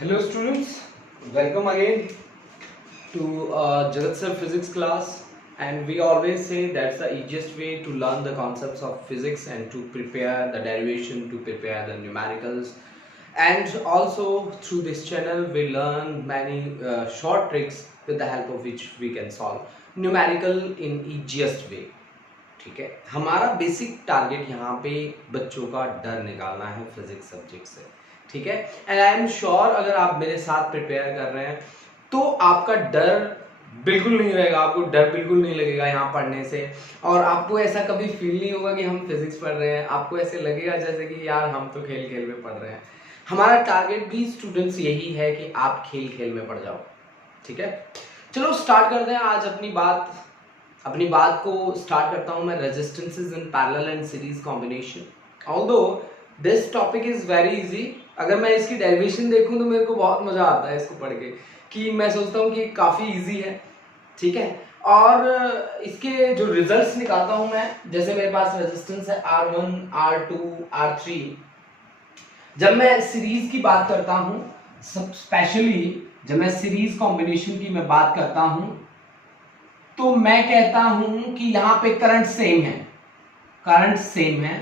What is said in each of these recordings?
Hello students, welcome again to Jagat Sir physics class, and we always say that's the easiest way to learn the concepts of physics and to prepare the derivation, to prepare the numericals. And also through this channel we learn many short tricks with the help of which we can solve numerical in easiest way. ठीक है, हमारा basic target यहाँ पे बच्चों का डर निकालना है फिजिक्स सब्जेक्ट से। ठीक है, एंड आई एम श्योर अगर आप मेरे साथ प्रिपेयर कर रहे हैं तो आपका डर बिल्कुल नहीं रहेगा, आपको डर बिल्कुल नहीं लगेगा यहाँ पढ़ने से, और आपको ऐसा कभी फील नहीं होगा कि हम फिजिक्स पढ़ रहे हैं। आपको ऐसे लगेगा जैसे कि यार हम तो खेल खेल में पढ़ रहे हैं। हमारा टारगेट भी स्टूडेंट्स यही है कि आप खेल खेल में पढ़ जाओ। ठीक है, चलो स्टार्ट करते हैं आज अपनी बात को स्टार्ट करता हूं मैं resistances in parallel and series combination. Although this topic is very easy, अगर मैं इसकी डेरिवेशन देखूं तो मेरे को बहुत मजा आता है इसको पढ़ के, कि मैं सोचता हूं कि काफी इजी है। ठीक है, और इसके जो रिजल्ट्स निकालता हूं मैं, जैसे मेरे पास रेजिस्टेंस है R1, R2, R3। जब मैं सीरीज की बात करता हूं, सब स्पेशली जब मैं सीरीज कॉम्बिनेशन की मैं बात करता हूं, तो मैं कहता हूं कि यहां पे करंट सेम है,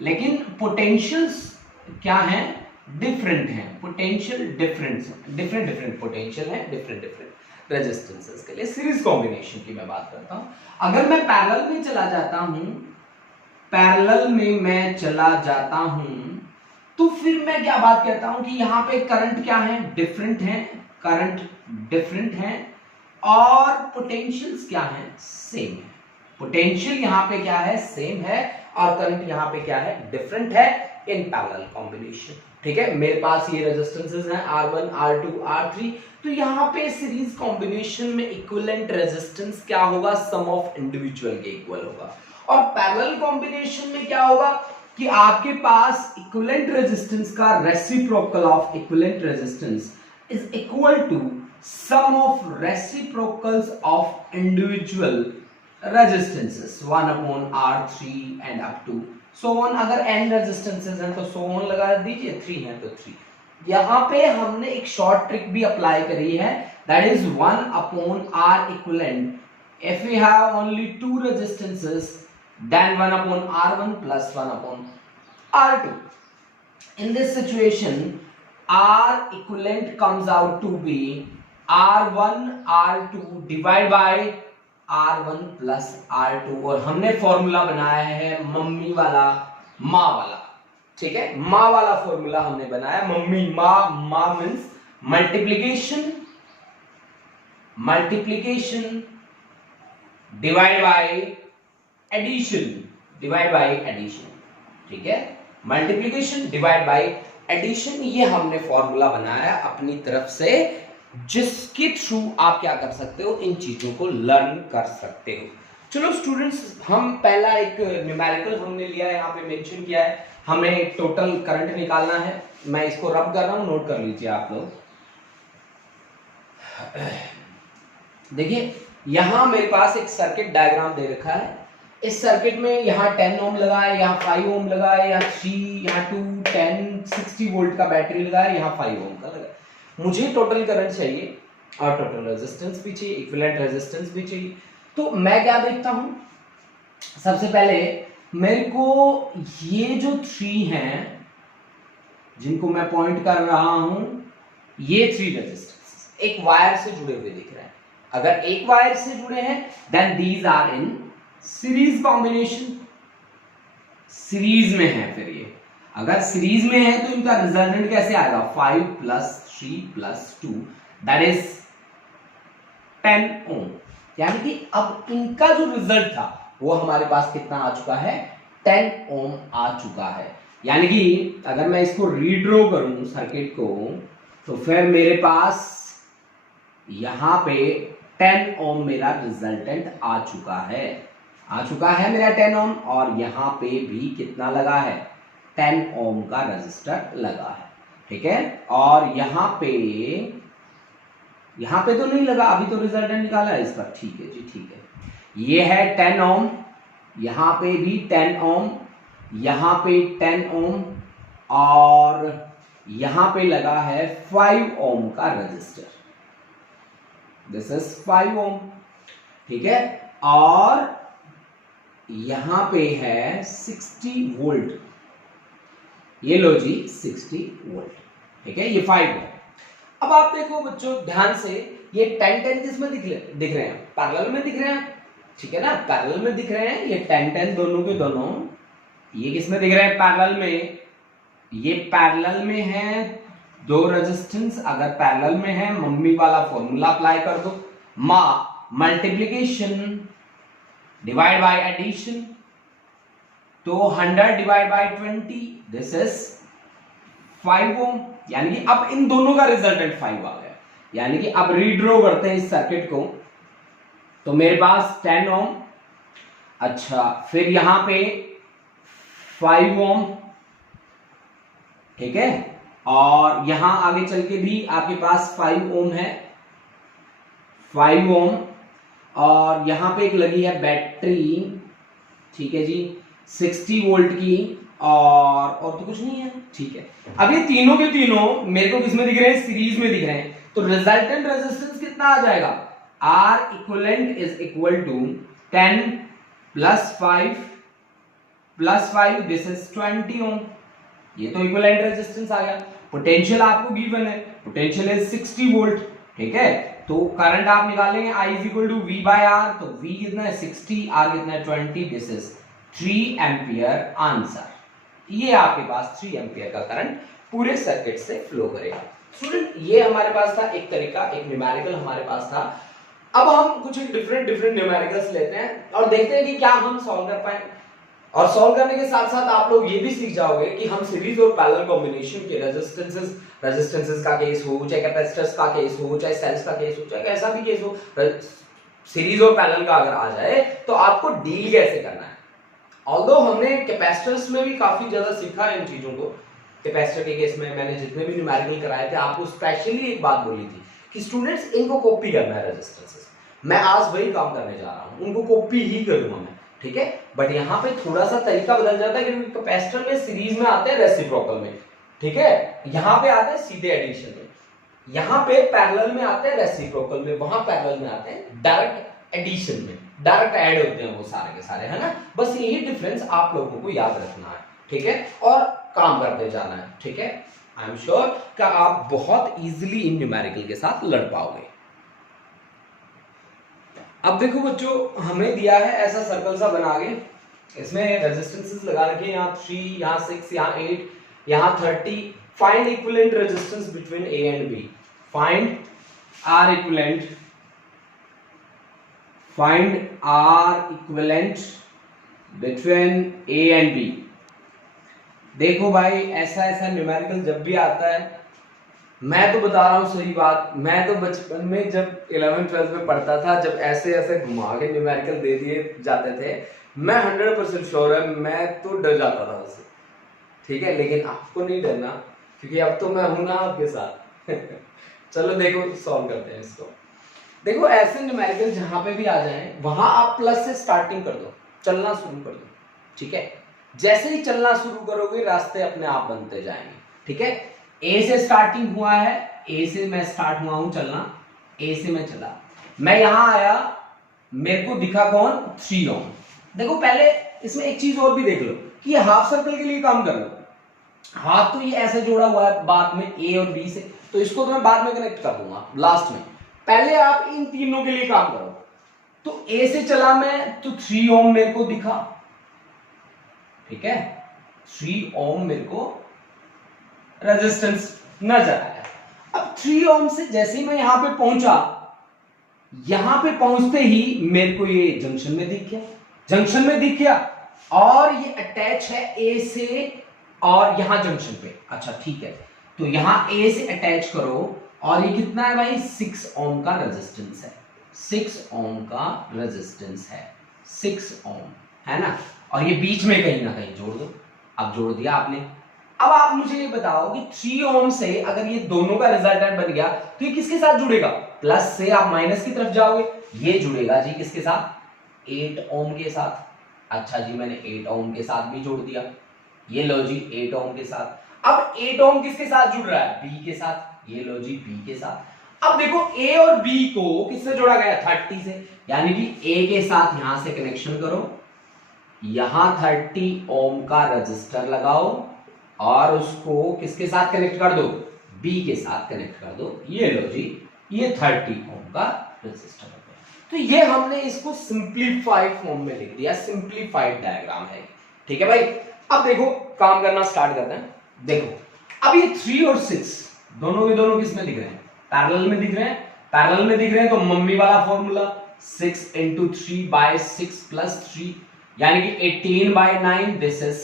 लेकिन पोटेंशियल्स क्या हैं, डिफरेंट हैं। पोटेंशियल डिफरेंट पोटेंशियल है, डिफरेंट रेजिस्टेंसेस के लिए। सीरीज कॉम्बिनेशन की मैं बात करता हूं। अगर मैं पैरेलल में चला जाता हूं तो फिर मैं क्या बात कहता हूं कि यहां पे करंट क्या है, डिफरेंट है, और पोटेंशियल्स क्या है, सेम है। पोटेंशियल यहां पे क्या है, सेम है, और करंट यहां पे क्या है, डिफरेंट है इन पैरेलल कॉम्बिनेशन। ठीक है, मेरे पास ये रेजिस्टेंसेस हैं R1, R2, R3। तो यहां पे सीरीज कॉम्बिनेशन में इक्विवेलेंट रेजिस्टेंस क्या होगा, सम ऑफ इंडिविजुअल के इक्वल होगा। और पैरेलल कॉम्बिनेशन में क्या होगा कि आपके पास इक्विवेलेंट रेजिस्टेंस का reciprocal of equivalent resistance is equal to sum of reciprocals of individual resistances 1 upon R3 and up to so on। अगर n resistances हैं तो so on लगा दीजिए, 3 हैं तो 3। यहाँ पे हमने एक शॉर्ट ट्रिक भी अप्लाई करी है, that is 1 upon R equivalent if we have only 2 resistances then 1 upon R1 plus 1 upon R2। In this situation R equivalent comes out to be R1 R2 divide by R1 plus R2, और हमने formula बनाया है mummy वाला, माँ वाला। ठीक है, माँ वाला फॉर्मूला हमने बनाया, मम्मी माँ means multiplication divide by addition. ठीक है, मल्टीप्लिकेशन डिवाइड बाय एडिशन, ये हमने फॉर्मूला बनाया अपनी तरफ से, जिसके थ्रू आप क्या कर सकते हो, इन चीजों को लर्न कर सकते हो। चलो स्टूडेंट्स, हम पहला एक न्यूमेरिकल हमने लिया है, यहाँ पे मेंशन किया है, हमें टोटल करंट निकालना है। मैं इसको रब कर रहा हूं, नोट कर लीजिए आप लोग। देखिए यहां मेरे पास एक सर्किट डायग्राम दे रखा है। इस सर्किट में यहाँ 10 ओम लगा है, यहाँ 5 ओम लगा है, यहाँ 3, यहाँ 2, 10, 60 वोल्ट का बैटरी लगा है, यहाँ 5 ओम का लगा है। मुझे टोटल करंट चाहिए और टोटल रेजिस्टेंस भी चाहिए, इक्विवेलेंट रेजिस्टेंस भी चाहिए। तो मैं क्या देखता हूं, सबसे पहले मेरे को ये जो 3 हैं जिनको मैं पॉइंट कर रहा हूं, ये 3 रेजिस्टेंस एक वायर से जुड़े हुए दिख रहे हैं। अगर एक वायर से जुड़े हैं then these are in series combination, series में है। फिर ये अगर सीरीज में है तो इनका रिजल्टेंट कैसे आएगा, 5 प्लस 3 प्लस 2 दैट इज 10 ओम। यानी कि अब इनका जो रिजल्ट था वो हमारे पास कितना आ चुका है, 10 ओम आ चुका है। यानी कि अगर मैं इसको रीड्रॉ करूं सर्किट को, तो फिर मेरे पास यहां पे 10 ओम मेरा रिजल्टेंट आ चुका है मेरा 10 ओम, और यहां पे भी कितना लगा है, 10 ओम का रजिस्टर लगा है। ठीक है, और यहां पे तो नहीं लगा, अभी तो रिजल्टेंट निकाला है इसका। ठीक है जी, ठीक है, ये है 10 ओम, यहां पे भी 10 ओम, यहां पे 10 ओम, और यहां पे लगा है 5 ओम का रजिस्टर, दिस इज 5 ओम, ठीक है। और यहां पे है 60 वोल्ट, ये लो जी 60 वोल्ट, ठीक है, ये 5 ओम। अब आप देखो बच्चों ध्यान से, ये 10 किसमें दिख रहे हैं? पैरेलल में दिख रहे हैं, ठीक है ना, पैरेलल में दिख रहे हैं, ये 10 दोनों के दोनों। ये किसमें दिख रहे हैं? पैरेलल में। ये पैरेलल में है दो रेजिस्टेंस, अगर पैरेलल में है मम्मी वाला फॉर्मूला अप्लाई कर दो, मल्टीप्लीकेशन डिवाइड बाय एडिशन, तो 100 डिवाइड बाय 20, दिस इज 5 ओम। यानी कि अब इन दोनों का रिजल्टेंट 5 आ गया। यानी कि अब रीड्रॉ करते हैं इस सर्किट को, तो मेरे पास 10 ओम, अच्छा फिर यहां पे 5 ओम, ठीक है, और यहां आगे चल के भी आपके पास 5 ओम है, 5 ओम, और यहां पे एक लगी है बैटरी, ठीक है जी, 60 वोल्ट की, और तो कुछ नहीं है, ठीक है। अब ये तीनों के तीनों मेरे को किसमें दिख रहे हैं? सीरीज में दिख रहे हैं, तो रिजल्टेंट रेजिस्टेंस कितना आ जाएगा? R equivalent is equal to 10 plus 5 this is 20 ohm. ये तो इक्विवेलेंट रेजिस्टेंस आ गया। पोटेंशियल आपको गिवन है, पोटेंशियल इज 60 वोल्ट, ठीक है, तो करंट आप निकालेंगे I is equal to V by R, तो V कितना है 60, R कितना है 20, दिस इज 3 एम्पियर आंसर। ये आपके पास 3 एम्पियर का करंट पूरे सर्किट से फ्लो करेगा। स्टूडेंट ये हमारे पास था एक तरीका, एक न्यूमेरिकल हमारे पास था। अब हम कुछ डिफरेंट न्यूमेरिकल्स लेते हैं और देखते हैं कि क्या हम सॉल्व कर पाए। और सॉल्व करने के साथ साथ आप लोग ये भी सीख जाओगे कि हम सीरीज और पैरेलल कॉम्बिनेशन के रेजिस्टेंसेस का केस हो, चाहे कैपेसिटर्स का केस हो, चाहे सेल्स का केस हो, चाहे कैसा भी केस हो, सीरीज और पैरेलल का अगर आ जाए तो आपको डील कैसे करना है। ऑल्दो हमने कैपेसिटर्स में भी काफी ज्यादा सीखा है इन चीजों को। कैपेसिटर के केस में मैंने जितने भी न्यूमेरिकल कराए थे आपको स्पेशली एक बात बोली थी कि स्टूडेंट्स इनको कॉपी करना है रेजिस्टेंसेस। मैं आज वही काम करने जा रहा हूं, उनको कॉपी ही करूंगा मैं, ठीक है। बट यहाँ पे थोड़ा सा तरीका बदल जाता है क्योंकि कैपेसिटर में सीरीज में आते हैं रेसिप्रोकल में, ठीक है, यहाँ पे आते हैं सीधे एडिशन में, यहाँ पे पैरेलल में आते हैं रेसिप्रोकल में, वहां पैरेलल में आते हैं डायरेक्ट एडिशन में, डायरेक्ट ऐड होते हैं वो सारे के सारे, है ना। बस यही डिफरेंस आप लोगों को याद रखना है, ठीक है, और काम करते जाना है, ठीक है। आई एम श्योर कि आप बहुत इजीली इन न्यूमेरिकल के साथ लड़ पाओगे। अब देखो बच्चों हमें दिया है ऐसा सर्कल सा बना के, इसमें रेजिस्टेंसेस लगा रखे, यहाँ 3, यहाँ 6, यहाँ 8, यहाँ 30। Find equivalent resistance between A and B। Find R equivalent, find R equivalent between A and B। देखो भाई ऐसा न्यूमेरिकल जब भी आता है, मैं तो बता रहा हूँ सही बात, मैं तो बचपन में जब 11th-12th में पढ़ता था, जब ऐसे घुमा के न्यूमेरिकल दे दिए जाते थे, मैं 100% श्योर है मैं तो डर जाता था उससे, ठीक है। लेकिन आपको नहीं डरना क्योंकि अब तो मैं हूं ना आपके साथ। चलो देखो सॉल्व करते हैं इसको। देखो ऐसे न्यूमेरिकल जहां पे भी आ जाए वहां आप प्लस से स्टार्टिंग कर दो, चलना शुरू कर दो, ठीक है। जैसे ही चलना शुरू करोगे रास्ते अपने आप बनते जाएंगे, ठीक है। ए से स्टार्टिंग हुआ है, ए से मैं स्टार्ट हुआ हूं चलना, ए से मैं चला, मैं यहां आया, मेरे को दिखा कौन? 3 ओम। देखो पहले इसमें एक चीज और भी देख लो कि ये हाफ सर्कल के लिए काम कर लो, हाफ तो ये ऐसे जोड़ा हुआ है बाद में ए और बी से, तो इसको तो मैं बाद में कनेक्ट कर दूंगा लास्ट में। पहले आप इन तीनों के लिए काम करो। तो ए से चला मैं तो 3 ओम मेरे को दिखा, ठीक है, 3 ओम मेरे को रेजिस्टेंस नजर आया। अब 3 ओम से जैसे ही मैं यहां पे पहुंचा, यहां पे पहुंचते ही मेरे को ये जंक्शन में दिख गया, जंक्शन में दिख गया, और ये अटैच है ए से और यहां जंक्शन पे। अच्छा ठीक है, तो यहां ए से अटैच करो, और ये कितना है भाई? 6 ओम का रेजिस्टेंस है, 6 ओम का रेजिस्टेंस है, 6 ओम है ना। और ये बीच में कहीं ना कहीं जोड़ दो, अब जोड़ दिया आपने। अब आप मुझे ये बताओ कि 3 ओम से अगर ये दोनों का रिजल्टेंट बन गया तो ये किसके साथ जुड़ेगा? प्लस से आप माइनस की तरफ जाओगे, ये जुड़ेगा जी किसके साथ? 8 ओम के साथ। अच्छा जी मैंने 8 ओम के साथ भी जोड़ दिया, ये लो जी 8 ओम के साथ। अब 8 ओम किसके साथ जुड़ रहा है? बी के साथ। ये लो जी बी के साथ। अब देखो ए और बी को किससे जोड़ा गया? 30 से, यानी कि ए के साथ यहां से कनेक्शन करो, यहां 30 ओम का रजिस्टर लगाओ और उसको किसके साथ कनेक्ट कर दो? बी के साथ कनेक्ट कर दो। ये लो जी, ये 30 ओम का रजिस्टर हो गया। तो ये हमने इसको सिंप्लीफाइड फॉर्म में लिख दिया, सिंप्लीफाइड डायग्राम है। ठीक है भाई, अब देखो काम करना स्टार्ट करते हैं। देखो अब ये 3 और 6 दोनों के दोनों किस में दिख रहे हैं? पैरेलल में दिख रहे हैं। पैरेलल में दिख रहे हैं तो मम्मी वाला फॉर्मूला 6 into 3 by 6 plus 3, यानी कि 18 by 9, दिस इज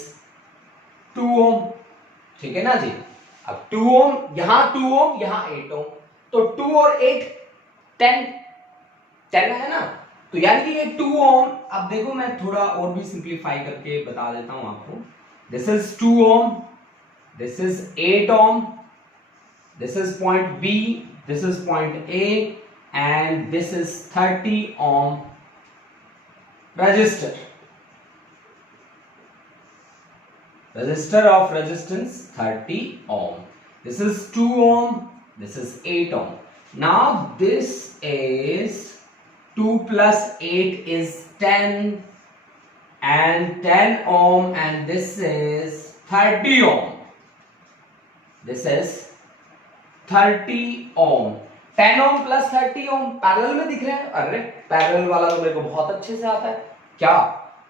2 ओम। ठीक है ना जी। अब 2 ओम, यहां 2 ओम, यहां 8 ओम, तो 2 और 8 10 है ना। तो यानी कि ये 2 ओम। अब देखो मैं थोड़ा और भी सिंप्लीफाई करके बता देता हूं आपको। This is 2 ohm, this is 8 ohm, this is point B, this is point A, and this is 30 ohm resistor. Resistor of resistance 30 ohm. This is 2 ohm, this is 8 ohm. Now this is 2 plus 8 is 10 and 10 ohm, and this is 30 ohm. This is 30 ohm. 10 ohm plus 30 ohm parallel में दिख रहे हैं। अरे parallel वाला तो मेरे को बहुत अच्छे से आता है। क्या?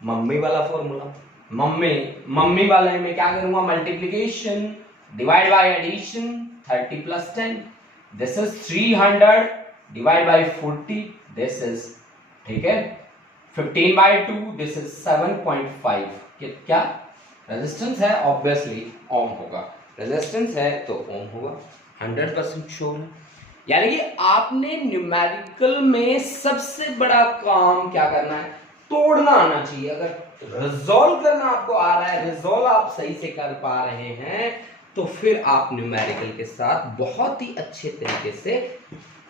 मम्मी वाला फॉर्मूला। मम्मी वाले में क्या करूंगा? Multiplication divide by addition. 30 plus 10, this is 300 divide by 40, this is, ठीक है, 15 बाय 2, दिस इज 7.5। क्या रेजिस्टेंस है? ऑब्वियसली ओम होगा। रेजिस्टेंस है तो ओम होगा, 100% श्योर है। यानी कि आपने न्यूमेरिकल में सबसे बड़ा काम क्या करना है? तोड़ना आना चाहिए। अगर रिजॉल्व करना आपको आ रहा है, रिजॉल्व आप सही से कर पा रहे हैं, तो फिर आप न्यूमेरिकल के साथ बहुत ही अच्छे तरीके से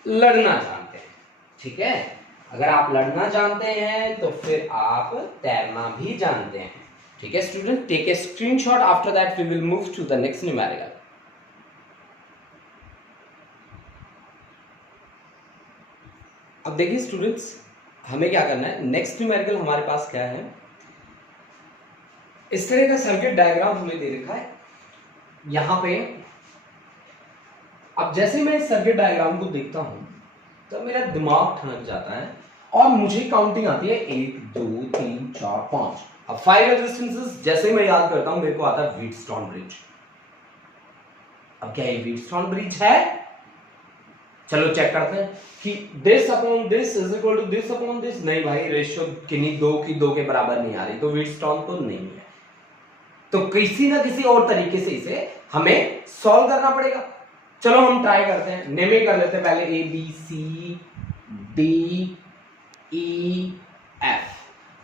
लड़ना जानते हैं। ठीक है, अगर आप लड़ना जानते हैं तो फिर आप तैरना भी जानते हैं। ठीक है student, take a screenshot. After that we will move to the next numerical. अब देखिए स्टूडेंट्स, हमें क्या करना है, नेक्स्ट न्यूमेरिकल हमारे पास क्या है, इस तरह का सर्किट डायग्राम हमें दे रखा है यहां पे। अब जैसे मैं इस सर्किट डायग्राम को देखता हूं तो मेरा दिमाग ठनक जाता है और मुझे काउंटिंग आती है 1 2 3 4 5। अब 5 रेजिस्टेंसेस जैसे मैं याद करता हूं मेरे को आता है व्हीटस्टोन ब्रिज। अब क्या ये व्हीटस्टोन ब्रिज है? चलो चेक करते हैं कि this upon this is equal to this upon this. नहीं भाई, रेशियो किन्हीं दो की दो के बराबर नहीं आ रही, तो व्हीटस्टोन तो नहीं है। तो किसी ना किसी और तरीके से इसे हमें सॉल्व करना पड़ेगा। चलो हम ट्राई करते हैं, नेमिंग कर लेते हैं पहले A B C D E F।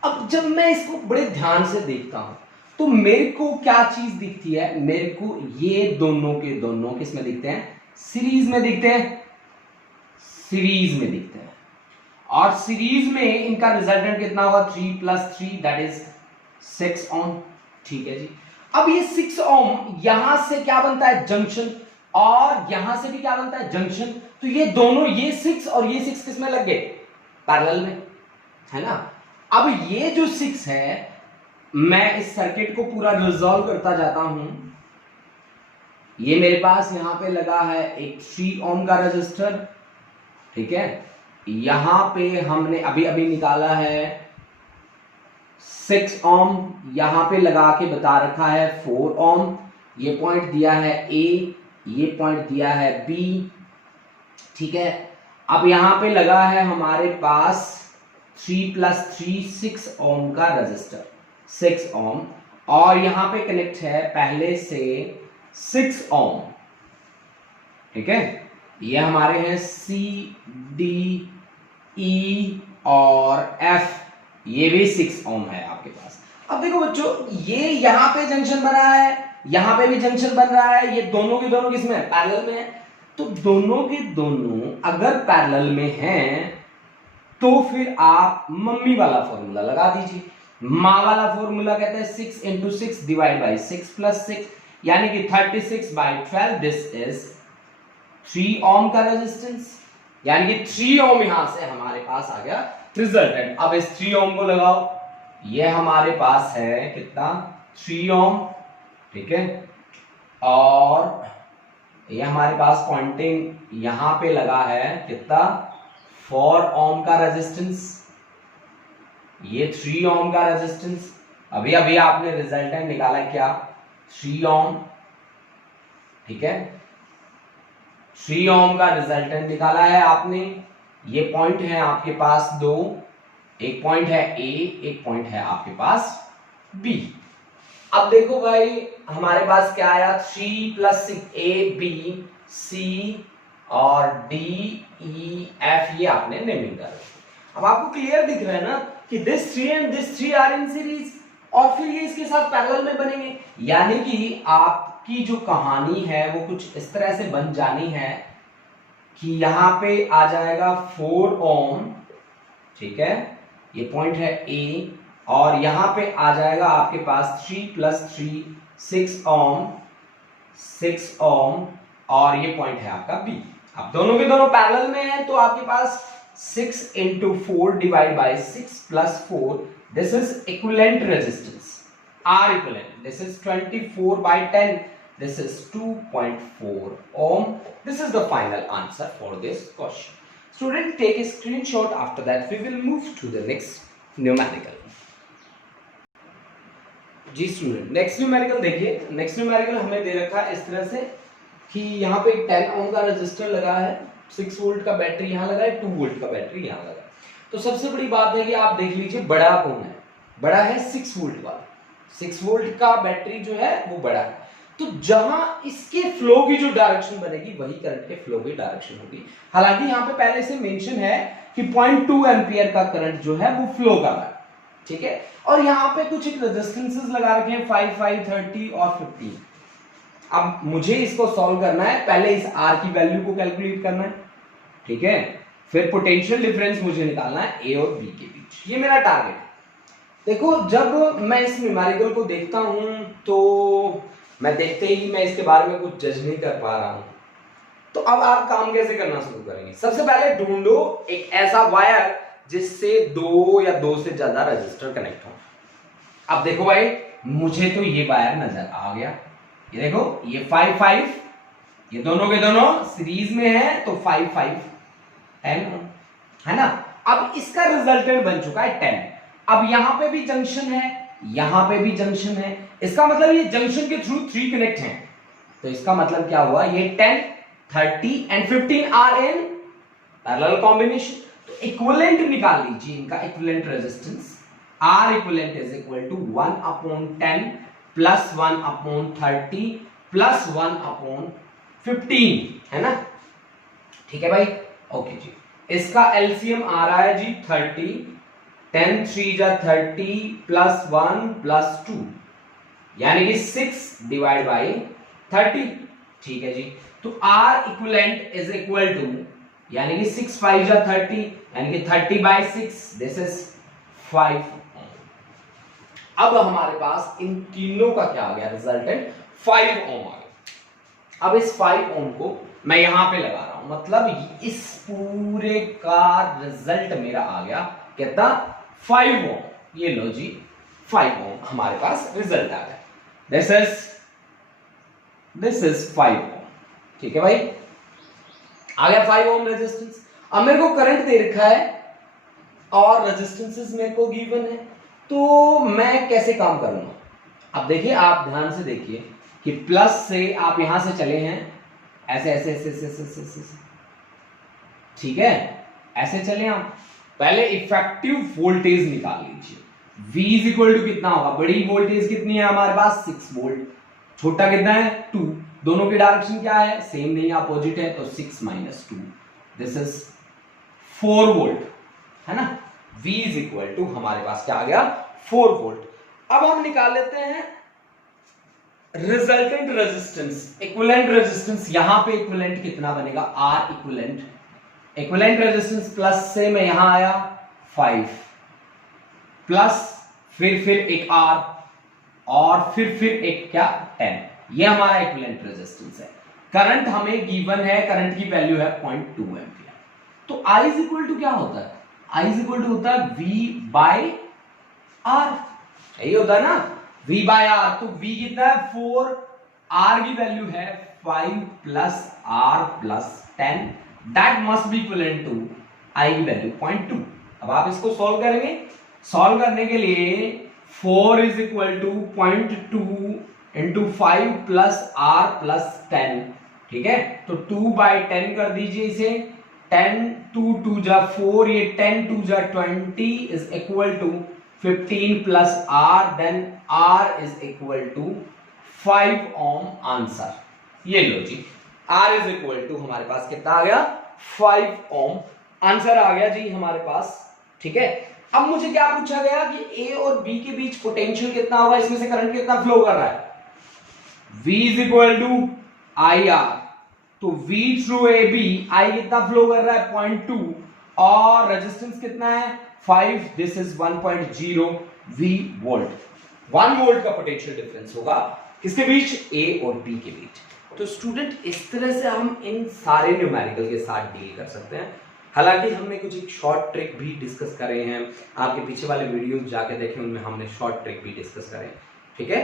अब जब मैं इसको बड़े ध्यान से देखता हूं तो मेरे को क्या चीज दिखती है? मेरे को ये दोनों के दोनों किस में दिखते हैं? सीरीज में दिखते हैं। सीरीज में दिखते हैं और सीरीज में इनका रिजल्टेंट कितना होगा? 3 + 3 दैट इज 6 ओम। ठीक है जी। अब ये 6 ओम यहां से क्या बनता है? जंक्शन, और यहां से भी क्या बनता है? जंक्शन। तो ये दोनों, ये 6 और ये 6 किस में लग गए? पैरेलल में, है ना। अब ये जो 6 है, मैं इस सर्किट को पूरा रिजॉल्व करता जाता हूं। ये मेरे पास यहां पे लगा है एक 3 ओम का रजिस्टर। ठीक है, यहां पे हमने अभी अभी निकाला है 6 ओम, यहां पे लगा के बता रखा है 4 ओम। ये पॉइंट दिया है A, ये पॉइंट दिया है B। ठीक है, अब यहां पे लगा है हमारे पास 3 + 3 6 ओम का रजिस्टर, 6 ओम, और यहां पे कनेक्ट है पहले से 6 ओम। ठीक है, ये हमारे हैं C D E और F, ये भी 6 ओम है आपके पास। अब देखो बच्चों, ये यहां पे जंक्शन बना है, यहां पे भी जंक्शन बन रहा है, ये दोनों के दोनों किसमें है? पैरेलल में है। तो दोनों के दोनों अगर पैरेलल में हैं तो फिर आप मम्मी वाला फॉर्मूला लगा दीजिए। माँ वाला फॉर्मूला कहता है 6 × 6 डिवाइड बाई 6 + 6, यानी कि 36/12 दिस इज 3 ओम का रेजिस्टेंस, यानी कि 3 ओम यहां से हमारे पास आ गया रिजल्टेंट। अब इस 3 ओम को लगाओ, ये हमारे पास है कितना 3 ओम, ठीक है, और ये हमारे पास पॉइंटिंग यहां पे लगा है कितना 4 ओम का रेजिस्टेंस, ये 3 ओम का रेजिस्टेंस। अभी अभी आपने रिजल्टेंट निकाला क्या 3 ओम, ठीक है, 3 ओम का रिजल्टेंट निकाला है आपने। ये पॉइंट है आपके पास दो, एक पॉइंट है ए, एक पॉइंट है आपके पास बी। अब देखो भाई हमारे पास क्या आया 3 + 6 ए बी सी और डी ई एफ, ये आपने नेमिंग कर। अब आपको क्लियर दिख रहा है ना कि this 3 and this 3 are in series, और फिर ये इसके साथ पैरेलल में बनेंगे, यानी कि आपकी जो कहानी है वो कुछ इस तरह से बन जानी है कि यहां पे आ जाएगा 4 ओम, ठीक है, ये पॉइंट है ए, और यहां पे आ जाएगा आपके पास 3 + 3 6 ओम, 6 ओम, और ये पॉइंट है आपका बी। अब दोनों के दोनों पैरेलल में है तो आपके पास 6 × 4 / 6 + 4, this is equivalent resistance, R equivalent, this is 24/10, this is 2.4 ohm. This is the final answer for this question. Student, take a screenshot. After that we will move to the next numerical. जी student, next numerical देखिए। Next numerical हमें दे रखा है इस तरह से कि यहाँ पे 10 ओम का रेजिस्टर लगा है, 6 वोल्ट का बैटरी यहाँ लगा है, 2 वोल्ट का बैटरी यहाँ लगा है। तो सबसे बड़ी बात है कि आप देख लीजिए बड़ा कौन है, बड़ा है 6 वोल्ट वाला, 6 वोल्ट का बैटरी जो है वो बड़ा है। तो जहां इसके फ्लो की जो डायरेक्शन बनेगी वही करंट के फ्लो की डायरेक्शन होगी। हालांकि यहाँ पे पहले से मेंशन है कि 0.2 एम्पियर का करंट जो है वो फ्लो कर रहा है, ठीक है, और यहाँ पे कुछ एक रेजिस्टेंसेस लगा रखे हैं 5, 5, 30 और 15। अब मुझे इसको सॉल्व करना है, पहले इस R की वैल्यू को कैलकुलेट करना है, ठीक है, फिर पोटेंशियल डिफरेंस मुझे निकालना है A और B के बीच, ये मेरा टारगेट है। देखो जब मैं इस न्यूमेरिकल को देखता हूं तो मैं देखते ही मैं इसके बारे में कुछ जज नहीं कर पा रहा हूं। तो अब आप काम कैसे करना शुरू करेंगे? सबसे पहले ढूंढो एक ऐसा वायर जिससे 2 या 2 से ज्यादा रजिस्टर कनेक्ट हो। अब देखो भाई मुझे तो ये वायर नजर आ गया, ये देखो ये 5, 5, ये दोनों के दोनों सीरीज में है तो 5, 5, 10 है ना। अब इसका रिजल्टेंट बन चुका है 10। अब यहां पे भी जंक्शन है, यहां पे भी जंक्शन है, इसका मतलब ये जंक्शन के थ्रू 3 कनेक्ट हैं। तो इसका मतलब क्या हुआ, ये 10, 30 and 15 are in parallel combination. तो इक्विवेलेंट निकाल लीजिए इनका, equivalent resistance R equivalent is equal to 1/10 plus 1/30 plus 1/15, है ना, ठीक है भाई, ओके जी। इसका एलसीएम आ रहा है जी 30, 10 3 जा 30 प्लस 1 प्लस 2 यानी कि 6 डिवाइड बाई 30, ठीक है जी। तो R equivalent is equal to यानी कि 6 5 जा 30 यानी कि 30/6, दिस इज 5। अब हमारे पास इन तीनों का क्या आ गया रिजल्टेंट 5 ओम आ गया। अब इस 5 ओम को मैं यहां पे लगा रहा हूं, मतलब इस पूरे का रिजल्ट मेरा आ गया कितना 5 ओम। ये लो जी 5 ओम हमारे पास रिजल्ट आ गया, दिस इज 5 ओम, ठीक है भाई, आ गया 5 ओम रेजिस्टेंस। अब मेरे को करंट दे रखा है और रेजिस्टेंसेस मेरे को गिवन है, तो मैं कैसे काम करूंगा? अब देखिए आप ध्यान से देखिए कि प्लस से आप यहां से चले हैं ऐसे ऐसे ऐसे ऐसे ऐसे ऐसे, ठीक है, ऐसे चले आप। पहले इफेक्टिव वोल्टेज निकाल लीजिए, V इज इक्वल टू कितना होगा, बड़ी वोल्टेज कितनी है हमारे पास 6 वोल्ट, छोटा कितना है 2, दोनों की डायरेक्शन क्या है सेम नहीं अपोजिट है, तो 6 - 2 दिस इज 4 वोल्ट, है ना। V इज इक्वल टू हमारे पास क्या आ गया 4 वोल्ट। अब हम निकाल लेते हैं रिजल्टेंट रेजिस्टेंस, इक्विवेलेंट रेजिस्टेंस। यहां पे इक्विवेलेंट कितना बनेगा R equivalent, equivalent resistance plus से मैं यहां आया 5 प्लस फिर एक R और फिर एक क्या 10, ये हमारा इक्विवेलेंट रेजिस्टेंस है। करंट हमें गिवन है, करंट की वैल्यू है 0.2 एम्पियर। तो I इज इक्वल टू क्या होता है? I इज इक्वल टू होता है V बाय R, यही होता है ना, V बाय R। तो V कितना है 4, R की वैल्यू है 5 plus R plus 10, that must be equivalent to I की वैल्यू 0.2। अब आप इसको सॉल्व करेंगे, सॉल्व करने के लिए 4 is equal to 0.2 into 5 plus R plus 10, ठीक है। तो 2 बाई 10 कर दीजिए इसे, 10 2 2 जा 4, ये 10 2 जा 20 is equal to 15 plus R, then R is equal to 5 ohm answer. ये लो जी, R इज इक्वल टू हमारे पास कितना आ गया 5 ओम आंसर आ गया जी हमारे पास, ठीक है। अब मुझे क्या पूछा गया कि A और B के बीच पोटेंशियल कितना होगा, इसमें से करंट कितना फ्लो कर रहा है, V is equal to IR। तो V थ्रू AB I कितना फ्लो कर रहा है 0.2 और रेजिस्टेंस कितना है 5, this is 1.0 V volt. 1 volt का पोटेंशियल डिफरेंस होगा किसके बीच, A और B के बीच। तो स्टूडेंट इस तरह से हम इन सारे न्यूमेरिकल के साथ डील कर सकते हैं। हालांकि हमने कुछ एक शॉर्ट ट्रिक भी डिस्कस करे हैं, आपके पीछे वाले वीडियोस जाके देखें, उनमें हमने शॉर्ट ट्रिक भी डिस्कस करे, ठीक है।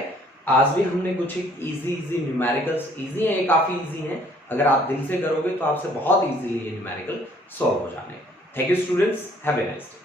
आज भी हमने कुछ एक इजी न्यूमेरिकल्स, इजी है, काफी इजी है, अगर आप दिल से करोगे तो आपसे बहुत इजीली ये न्यूमेरिकल सॉल्व हो जाने। Thank you students, have a nice day.